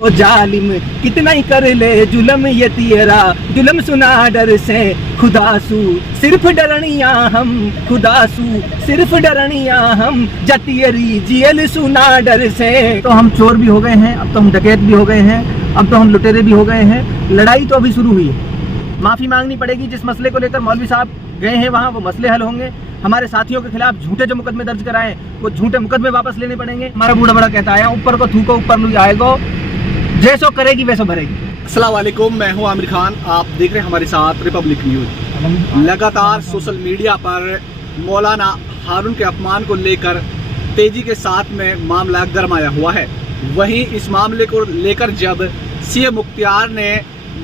ओ जालिम कितना ही कर ले जुलम ये तेरा, जुलम सुना डर से खुदासू सिर्फ डरनिया हम, खुदासू सिर्फ डरनिया हम, जतियरी जेल सुना डर से। तो हम चोर भी हो गए हैं, अब तो हम डकैत भी हो गए हैं, अब तो हम लुटेरे भी हो गए हैं। लड़ाई तो अभी शुरू हुई है, माफ़ी मांगनी पड़ेगी। जिस मसले को लेकर मौलवी साहब गए हैं वहाँ वो मसले हल होंगे। हमारे साथियों के खिलाफ झूठे जो मुकदमे दर्ज कराए वो झूठे मुकदमे वापस लेने पड़ेंगे। हमारा बूढ़ा बड़ा कहता है ऊपर को थूको ऊपर लुई आएगा, जैसो करेगी वैसो भरेगी। अस्सलाम वालेकुम, मैं हूं आमिर खान, आप देख रहे हैं हमारे साथ रिपब्लिक न्यूज। लगातार सोशल मीडिया पर मौलाना हारून के अपमान को लेकर तेजी के साथ में मामला गरमाया हुआ है। वहीं इस मामले को लेकर जब सीएम मुख्तियार ने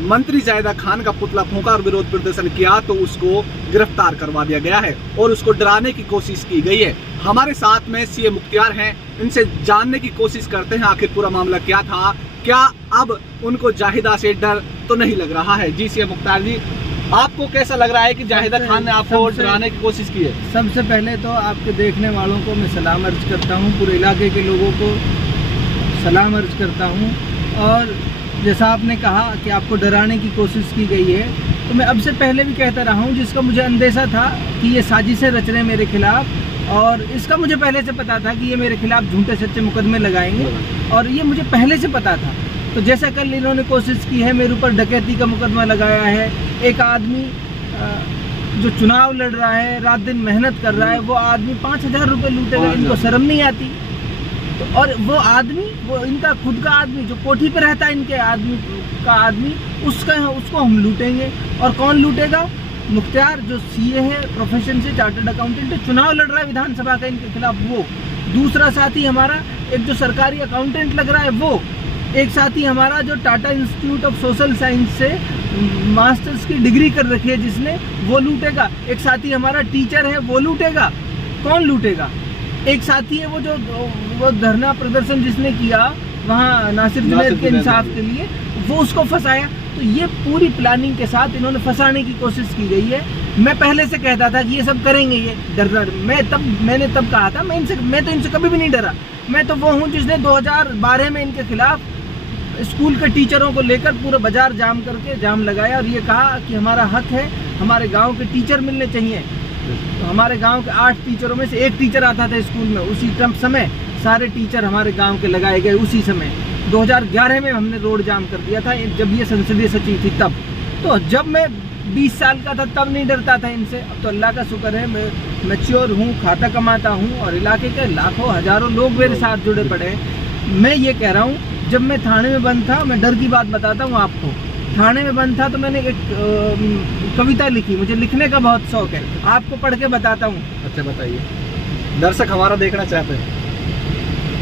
मंत्री जायदा खान का पुतला फूंका और विरोध प्रदर्शन किया तो उसको गिरफ्तार करवा दिया गया है और उसको डराने की कोशिश की गई है। हमारे साथ में सीएम मुख्तियार हैं, इनसे जानने की कोशिश करते हैं आखिर पूरा मामला क्या था, क्या अब उनको जाहिदा से डर तो नहीं लग रहा है। जी सीएम मुख्तियार जी, आपको कैसा लग रहा है कि जाहिदा खान ने आपको डराने की कोशिश की है? सबसे पहले तो आपके देखने वालों को मैं सलाम अर्ज करता हूँ, पूरे इलाके के लोगों को सलाम अर्ज करता हूँ। और जैसा आपने कहा कि आपको डराने की कोशिश की गई है, तो मैं अब से पहले भी कहता रहा हूँ, जिसका मुझे अंदेशा था कि ये साजिशें रच रहे हैं मेरे खिलाफ, और इसका मुझे पहले से पता था कि ये मेरे खिलाफ झूठे सच्चे मुकदमे लगाएंगे, और ये मुझे पहले से पता था। तो जैसा कल इन्होंने कोशिश की है, मेरे ऊपर डकैती का मुकदमा लगाया है। एक आदमी जो चुनाव लड़ रहा है, रात दिन मेहनत कर रहा है, वो आदमी 5000 रुपये लूटेगा, इनको शर्म नहीं आती? तो और वो आदमी, वो इनका खुद का आदमी जो कोठी पे रहता है, इनके आदमी का आदमी, उसको हम लूटेंगे। और कौन लूटेगा? मुख्तियार जो सीए है प्रोफेशन से, चार्टर्ड अकाउंटेंट, चुनाव लड़ रहा है विधानसभा का इनके खिलाफ, वो। दूसरा साथी हमारा एक जो सरकारी अकाउंटेंट लग रहा है वो। एक साथी हमारा जो Tata institute of social science से मास्टर्स की डिग्री कर रखी है जिसने, वो लूटेगा। एक साथी हमारा टीचर है, वो लूटेगा। कौन लूटेगा? एक साथी है वो धरना प्रदर्शन जिसने किया वहाँ नासिर जुनैद के इंसाफ के लिए, वो उसको फंसाया। तो ये पूरी प्लानिंग के साथ इन्होंने फंसाने की कोशिश की गई है। मैं पहले से कहता था कि ये सब करेंगे, ये डर मैंने तब कहा था, मैं तो इनसे कभी भी नहीं डरा। मैं तो वो हूँ जिसने 2012 में इनके खिलाफ स्कूल के टीचरों को लेकर पूरा बाजार जाम लगाया और ये कहा कि हमारा हक है, हमारे गाँव के टीचर मिलने चाहिए। तो हमारे गांव के 8 टीचरों में से एक टीचर आता था स्कूल में, उसी समय सारे टीचर हमारे गांव के लगाए गए। उसी समय 2011 में हमने रोड जाम कर दिया था, जब ये संसदीय सचिव थी तब। तो जब मैं 20 साल का था तब नहीं डरता था इनसे। अब तो अल्लाह का शुक्र है, मैं मैच्योर हूँ, खाता कमाता हूँ, और इलाके के लाखों हजारों लोग मेरे साथ जुड़े पड़े हैं। मैं ये कह रहा हूँ, जब मैं थाने में बंद था, मैं डर की बात बताता हूँ आपको, थाने में बंद था तो मैंने एक कविता लिखी, मुझे लिखने का बहुत शौक है, आपको पढ़ के बताता हूँ। अच्छा बताइए, दर्शक हमारा देखना चाहते हैं।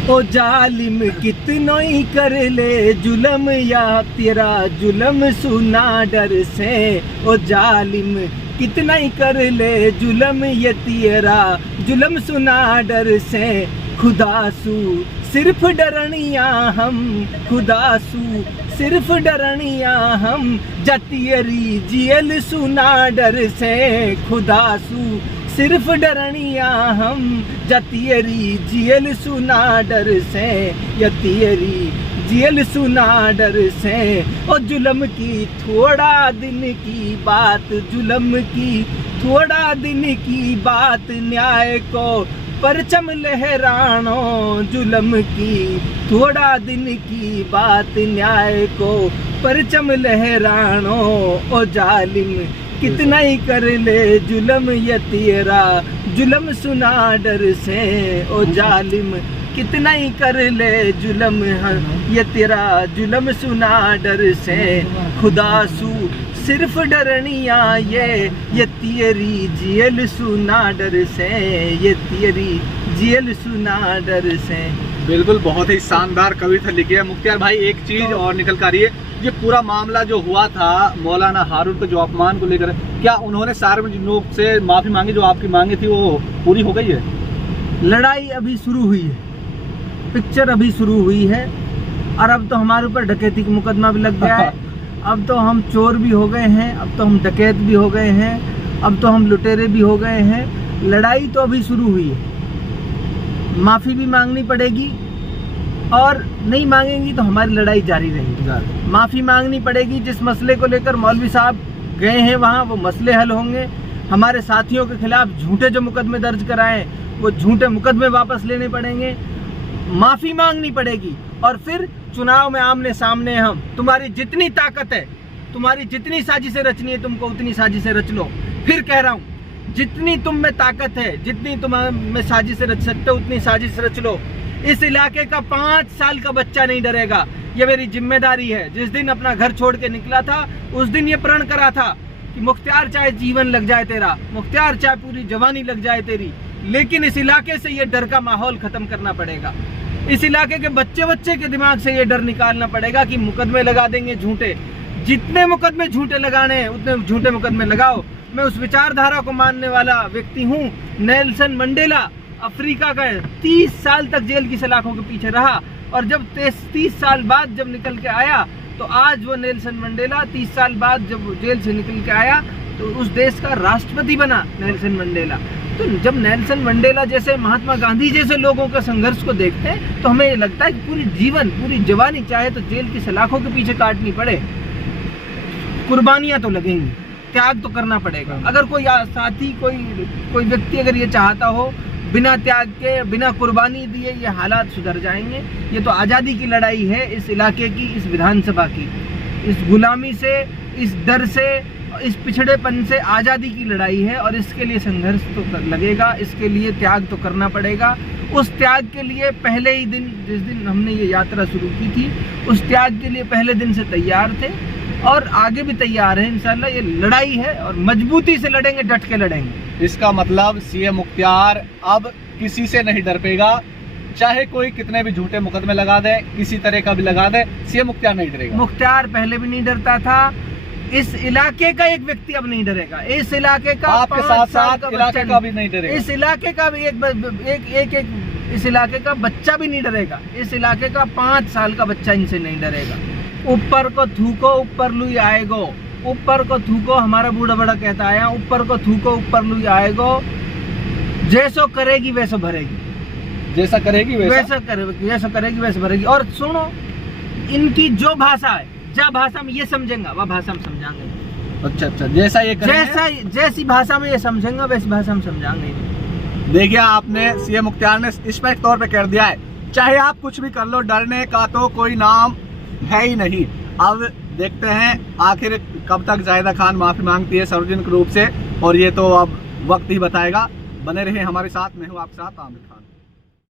ओ जालिम कितनो ही कर ले जुलम या तेरा, जुलम सुना डर से। ओ जालिम कितना ही कर ले जुलम ये तेरा, जुलम सुना डर से। खुदासू सिर्फ डरनिया हम, खुदासू सिर्फ डरनिया हम, जतियरी जेल सुना डर से। खुदासू सिर्फ डरनिया हम, जतियरी जेल सुना डर से, यतियरी जेल सुना डर से। और जुल्म की थोड़ा दिन की बात, जुल्म की थोड़ा दिन की बात, न्याय को परचम लहरानो। जुल्म की थोड़ा दिन की बात, न्याय को परचम लहरानो। ओ जालिम कितना ही कर ले जुल्म ये तेरा, जुल्म सुना डर से। ओ जालिम कितना ही कर ले जुल्म ये तेरा, जुल्म सुना डर से। खुदासू सिर्फ डरनिया ये तेरी जेल सुना डर से, ये तेरी जेल सुना डर से। बिल्कुल, बहुत ही शानदार कविता लिखी है मुख्तियार भाई। एक चीज और निकल कर आ रही है, ये पूरा मामला जो हुआ था मौलाना हारून के जो अपमान को लेकर, क्या उन्होंने सार्वजनिक लोग से माफी मांगी? जो आपकी मांगी थी वो पूरी हो गई है? लड़ाई अभी शुरू हुई है, पिक्चर अभी शुरू हुई है, और अब तो हमारे ऊपर डकैती का मुकदमा भी लग गया है। अब तो हम चोर भी हो गए हैं, अब तो हम डकैत भी हो गए हैं, अब तो हम लुटेरे भी हो गए हैं। लड़ाई तो अभी शुरू हुई है, माफ़ी भी मांगनी पड़ेगी, और नहीं मांगेंगी तो हमारी लड़ाई जारी रहेगी। माफ़ी मांगनी पड़ेगी। जिस मसले को लेकर मौलवी साहब गए हैं वहाँ, वो मसले हल होंगे। हमारे साथियों के खिलाफ झूठे जो मुकदमे दर्ज कराएं, वो झूठे मुकदमे वापस लेने पड़ेंगे। माफ़ी मांगनी पड़ेगी और फिर चुनाव में आमने सामने हम, तुम्हारी जितनी ताकत है, तुम्हारी जितनी साजिशें रचनी है तुमको उतनी साजिशें रच लो। फिर कह रहा हूँ, जितनी तुम में ताकत है, जितनी तुम में साजिशें रच सकते हो उतनी साजिश रच लो। इस इलाके का 5 साल का बच्चा नहीं डरेगा। ये मेरी जिम्मेदारी है। जिस दिन अपना घर छोड़ के निकला था उस दिन ये प्रण करा था कि मुख्तियार चाहे जीवन लग जाए तेरा, मुख्तियार चाहे पूरी जवानी लग जाए तेरी, लेकिन इस इलाके से ये डर का माहौल खत्म करना पड़ेगा। इस इलाके के बच्चे के दिमाग से ये डर निकालना पड़ेगा कि मुकदमे लगा देंगे झूठे। जितने मुकदमे झूठे लगाने हैं उतने झूठे मुकदमे लगाओ। मैं उस विचारधारा को मानने वाला व्यक्ति हूँ। नेल्सन मंडेला अफ्रीका का 30 साल तक जेल की सलाखों के पीछे रहा और जब 30 साल बाद जब निकल के आया तो आज वो नेल्सन मंडेला 30 साल बाद जब जेल से निकल के आया तो उस देश का राष्ट्रपति बना नेल्सन मंडेला। तो जब नेल्सन मंडेला जैसे, महात्मा गांधी जैसे लोगों का संघर्ष को देखते हैं तो हमें ये लगता है कि पूरी जीवन, पूरी जवानी चाहे तो जेल की सलाखों के पीछे काटनी पड़े, कुर्बानियां तो लगेंगी, त्याग तो करना पड़ेगा। अगर कोई साथी, कोई व्यक्ति अगर ये चाहता हो बिना त्याग के, बिना कुर्बानी दिए ये हालात सुधर जाएंगे। ये तो आज़ादी की लड़ाई है इस इलाके की, इस विधानसभा की। इस गुलामी से, इस डर से, इस पिछड़ेपन से आज़ादी की लड़ाई है और इसके लिए संघर्ष तो लगेगा, इसके लिए त्याग तो करना पड़ेगा। उस त्याग के लिए पहले ही दिन, जिस दिन हमने ये यात्रा शुरू की थी, उस त्याग के लिए पहले दिन से तैयार थे और आगे भी तैयार है। इंशाल्लाह ये लड़ाई है और मजबूती से लड़ेंगे, डट के लड़ेंगे। इसका मतलब सीएम मुख्तियार अब किसी से नहीं डर पेगा, चाहे कोई कितने भी झूठे मुकदमे लगा दे, किसी तरह का भी लगा दे, सीएम मुख्तियार नहीं डरेगा। मुख्तियार पहले भी नहीं डरता था। इस इलाके का एक व्यक्ति अब नहीं डरेगा। इस इलाके का आपके साथ साथ इलाके का भी नहीं डरेगा। इस इलाके का भी एक इस इलाके का बच्चा भी नहीं डरेगा। इस इलाके का 5 साल का बच्चा इनसे नहीं डरेगा। ऊपर को थूको ऊपर लुई आएगो, ऊपर को थूको, हमारा बूढ़ा बड़ा कहता है, ऊपर को थूको ऊपर लुई आएगो। जैसो करेगी वैसो भरेगी, जैसा करेगी वैसा करेगी वैसे भरेगी। और सुनो, इनकी जो भाषा है, जो भाषा में ये समझेंगे वह भाषा में समझाएंगे। अच्छा, जैसा ये जैसी भाषा में ये समझेंगे वैसी भाषा में समझाएंगे। देखिए, आपने सीएम मुख्तियार ने स्पष्ट तौर पे कह दिया है, चाहे आप कुछ भी कर लो, डरने का तो कोई नाम है ही नहीं। अब देखते हैं आखिर कब तक जाहिदा खान माफी मांगती है सार्वजनिक रूप से, और ये तो अब वक्त ही बताएगा। बने रहे हमारे साथ, मैं हूँ आपके साथ आमिर खान।